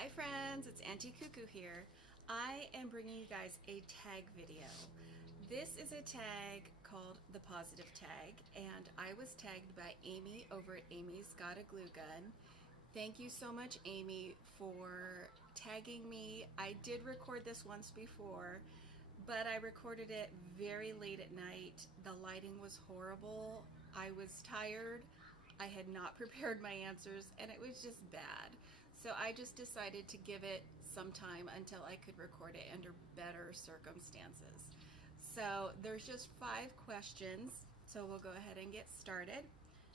Hi friends, it's Auntie Cuckoo here. I am bringing you guys a tag video. This is a tag called the positive tag, and I was tagged by Amy over at Amy's Got a Glue Gun. Thank you so much, Amy, for tagging me. I did record this once before, but I recorded it very late at night. The lighting was horrible. I was tired. I had not prepared my answers, and it was just bad. So I just decided to give it some time until I could record it under better circumstances. So there's just 5 questions, so we'll go ahead and get started.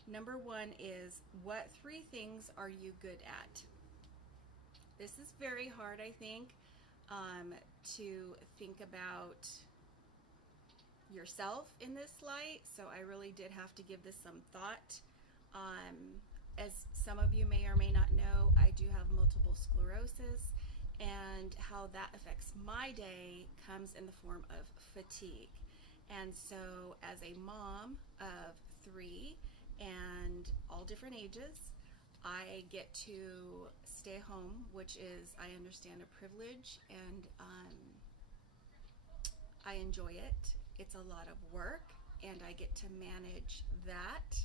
Number 1 is, what 3 things are you good at? This is very hard, I think, to think about yourself in this light, so I really did have to give this some thought. As some of you may or may not know, I do have multiple sclerosis, and how that affects my day comes in the form of fatigue. And so as a mom of 3 and all different ages, I get to stay home, which is, I understand, a privilege, and I enjoy it. It's a lot of work, and I get to manage that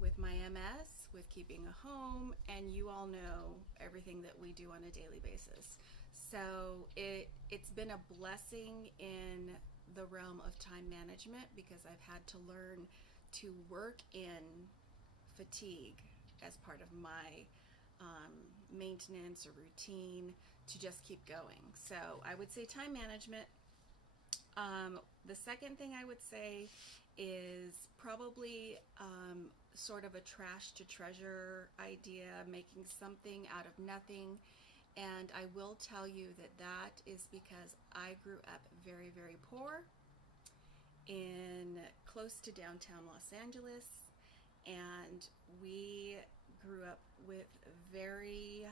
with my MS, with keeping a home, and you all know everything that we do on a daily basis. So it's been a blessing in the realm of time management, because I've had to learn to work in fatigue as part of my maintenance or routine to just keep going. So I would say time management. The second thing I would say is probably sort of a trash to treasure idea, making something out of nothing. And I will tell you that that is because I grew up very, very poor in close to downtown Los Angeles, and we grew up with very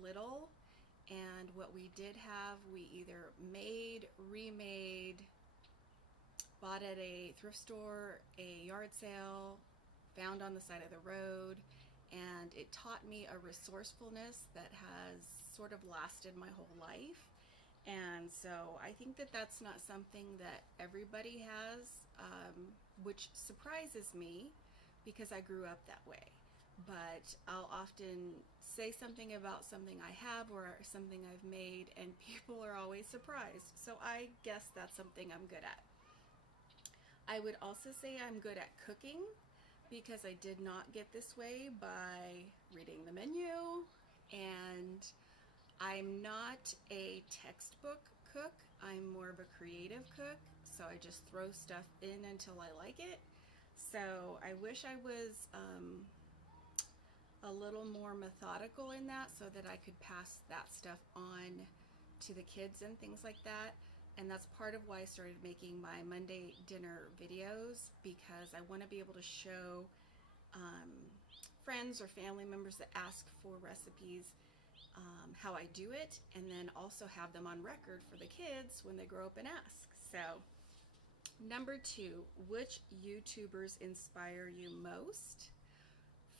little. And what we did have, we either made, remade, bought at a thrift store, a yard sale, found on the side of the road, and it taught me a resourcefulness that has sort of lasted my whole life. And so I think that that's not something that everybody has, which surprises me because I grew up that way. But I'll often say something about something I have or something I've made, and people are always surprised. So I guess that's something I'm good at. I would also say I'm good at cooking, because I did not get this way by reading the menu, and I'm not a textbook cook. I'm more of a creative cook, so I just throw stuff in until I like it. So I wish I was a little more methodical in that, so that I could pass that stuff on to the kids and things like that. And that's part of why I started making my Monday dinner videos, because I want to be able to show friends or family members that ask for recipes how I do it, and then also have them on record for the kids when they grow up and ask. So number 2, which YouTubers inspire you most?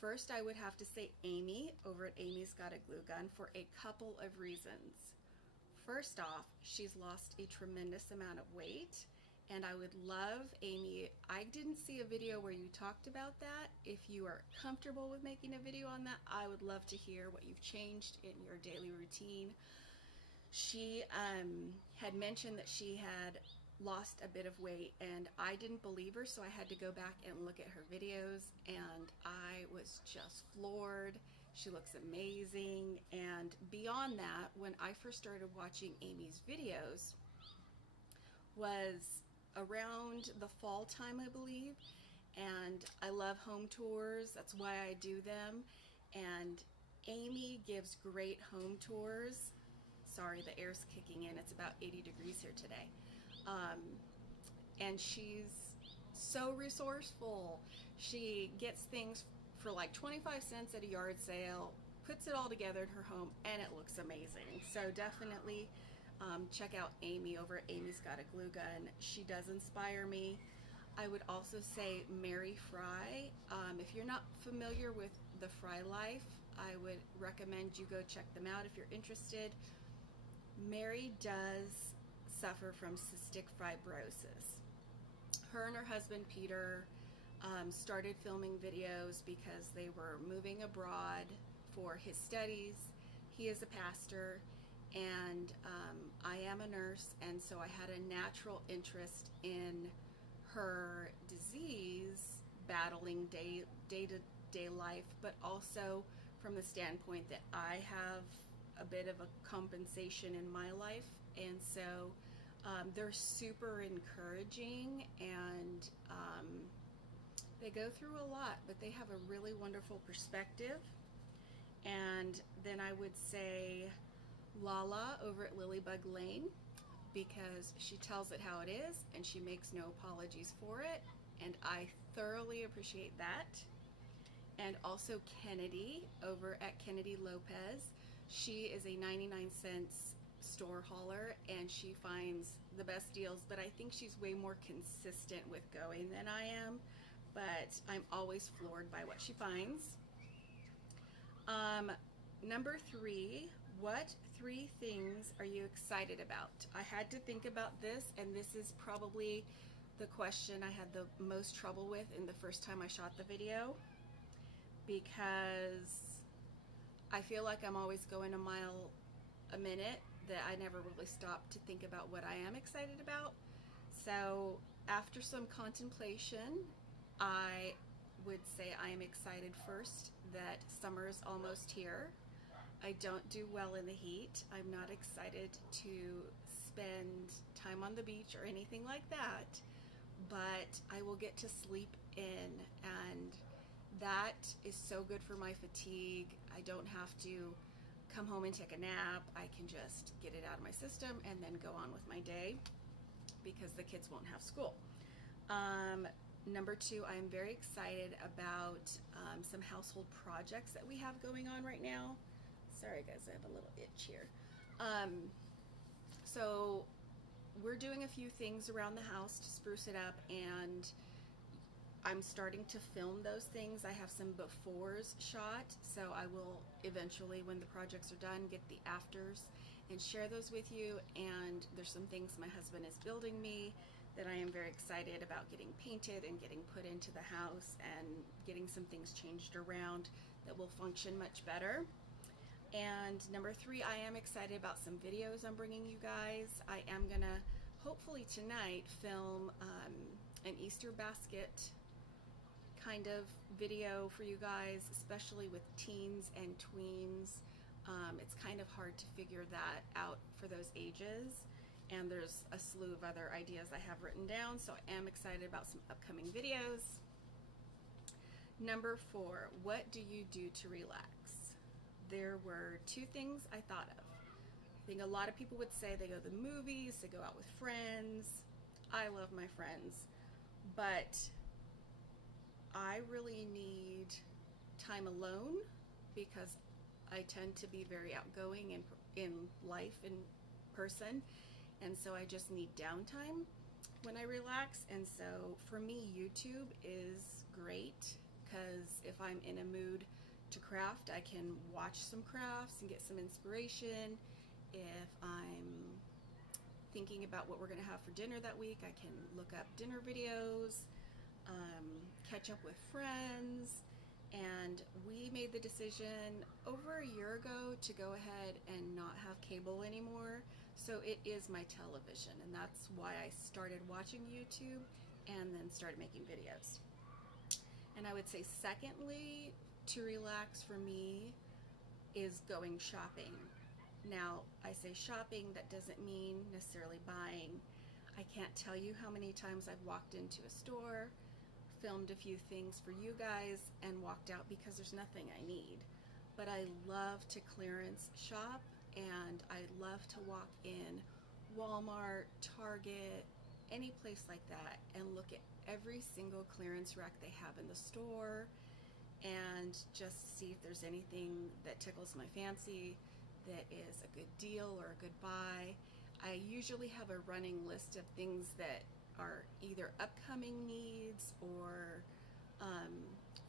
First, I would have to say Amy over at Amy's Got a Glue Gun, for a couple of reasons. First off, she's lost a tremendous amount of weight, and I would love, Amy, I didn't see a video where you talked about that. If you are comfortable with making a video on that, I would love to hear what you've changed in your daily routine. She had mentioned that she had lost a bit of weight, and I didn't believe her, so I had to go back and look at her videos, and I was just floored. She looks amazing. And beyond that, when I first started watching Amy's videos was around the fall time, I believe, and I love home tours. That's why I do them, and Amy gives great home tours. Sorry, the air's kicking in. It's about 80 degrees here today. And she's so resourceful. She gets things for like 25 cents at a yard sale, puts it all together in her home, and it looks amazing. So definitely check out Amy over at Amy's Got a Glue Gun. She does inspire me. I would also say Mary Fry. If you're not familiar with the Fry life, I would recommend you go check them out if you're interested. Mary does suffer from cystic fibrosis. Her and her husband Peter started filming videos because they were moving abroad for his studies. He is a pastor, and I am a nurse, and so I had a natural interest in her disease, battling day-to-day life, but also from the standpoint that I have a bit of a compensation in my life, and so they're super encouraging, and they go through a lot, but they have a really wonderful perspective. And then I would say Lala over at Lilybug Lane, because she tells it how it is and she makes no apologies for it, and I thoroughly appreciate that. And also Kennedy over at Kenlu Lopez. She is a 99-cents store hauler, and she finds the best deals, but I think she's way more consistent with going than I am, but I'm always floored by what she finds. Number 3, what 3 things are you excited about? I had to think about this, and this is probably the question I had the most trouble with in the first time I shot the video, because I feel like I'm always going a mile a minute, that I never really stop to think about what I am excited about. So after some contemplation, I would say I am excited first that summer is almost here. I don't do well in the heat. I'm not excited to spend time on the beach or anything like that, but I will get to sleep in, and that is so good for my fatigue. I don't have to come home and take a nap. I can just get it out of my system and then go on with my day, because the kids won't have school. Number 2, I am very excited about some household projects that we have going on right now. Sorry guys, I have a little itch here. So we're doing a few things around the house to spruce it up, and I'm starting to film those things. I have some befores shot, so I will eventually, when the projects are done, get the afters and share those with you. And there's some things my husband is building me that I am very excited about getting painted and getting put into the house, and getting some things changed around that will function much better. And number 3, I am excited about some videos I'm bringing you guys. I am gonna hopefully tonight film an Easter basket kind of video for you guys, especially with teens and tweens. It's kind of hard to figure that out for those ages, and there's a slew of other ideas I have written down, so I am excited about some upcoming videos. Number 4, what do you do to relax? There were 2 things I thought of. I think a lot of people would say they go to the movies, they go out with friends. I love my friends, but I really need time alone, because I tend to be very outgoing in life, in person, and so I just need downtime when I relax. And so for me, YouTube is great, because if I'm in a mood to craft, I can watch some crafts and get some inspiration. If I'm thinking about what we're gonna have for dinner that week, I can look up dinner videos, catch up with friends. And we made the decision over a year ago to go ahead and not have cable anymore, so it is my television, and that's why I started watching YouTube and then started making videos. And I would say secondly, to relax for me is going shopping. Now, I say shopping, that doesn't mean necessarily buying. I can't tell you how many times I've walked into a store, filmed a few things for you guys, and walked out because there's nothing I need. But I love to clearance shop, and I love to walk in Walmart, Target, any place like that, and look at every single clearance rack they have in the store, and just see if there's anything that tickles my fancy, that is a good deal or a good buy. I usually have a running list of things that are either upcoming needs or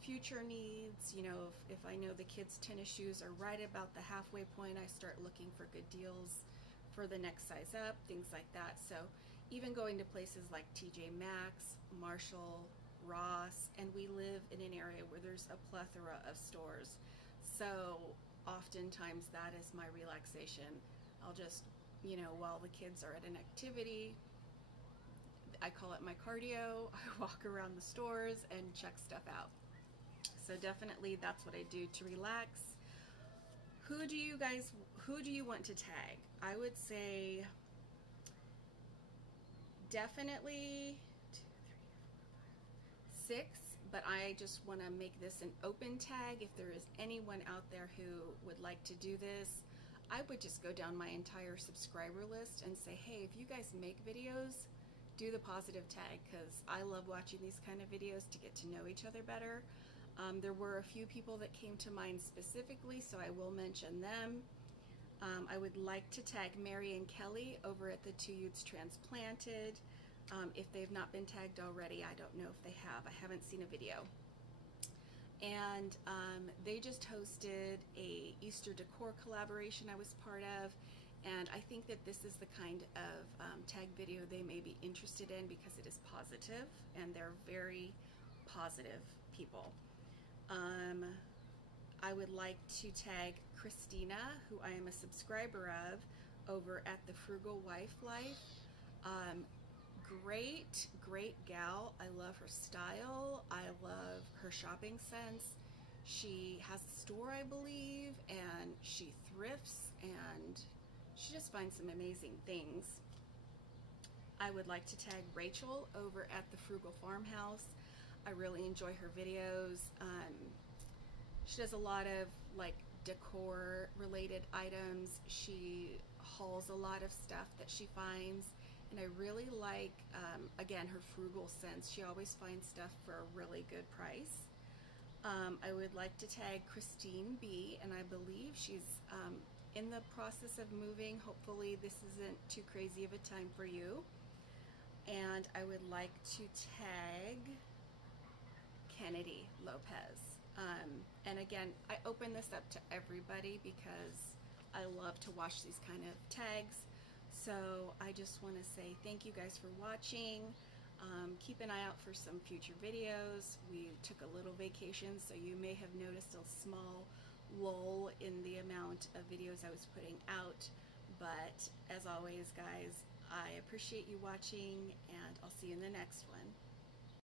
future needs. You know, if I know the kids' tennis shoes are right about the halfway point, I start looking for good deals for the next size up, things like that. So even going to places like TJ Maxx, Marshall, Ross, and we live in an area where there's a plethora of stores. So oftentimes that is my relaxation. I'll just, you know, while the kids are at an activity, I call it my cardio. I walk around the stores and check stuff out. So definitely that's what I do to relax. Who do you want to tag? I would say definitely 6, but I just want to make this an open tag. If there is anyone out there who would like to do this, I would just go down my entire subscriber list and say, hey, if you guys make videos, do the positive tag, because I love watching these kind of videos to get to know each other better. There were a few people that came to mind specifically, so I will mention them. I would like to tag Mary and Kelly over at the Two Youths Transplanted. If they've not been tagged already, I don't know if they have. I haven't seen a video. And they just hosted a Easter decor collaboration I was part of, and I think that this is the kind of tag video they may be interested in because it is positive, and they're very positive people. I would like to tag Christina, who I am a subscriber of, over at the Frugal Life. Great gal. I love her style. I love her shopping sense. She has a store, I believe, and she thrifts, and she just finds some amazing things. I would like to tag Rachel over at the Frugal Farmhouse. I really enjoy her videos. She does a lot of like decor related items. She hauls a lot of stuff that she finds, and I really like, again, her frugal sense. She always finds stuff for a really good price. I would like to tag Christine B, and I believe she's in the process of moving. Hopefully this isn't too crazy of a time for you. And I would like to tag Kenlu Lopez. And again, I open this up to everybody because I love to watch these kind of tags. So I just want to say thank you guys for watching. Keep an eye out for some future videos. We took a little vacation, so you may have noticed a small lull in the amount of videos I was putting out. But as always, guys, I appreciate you watching, and I'll see you in the next one.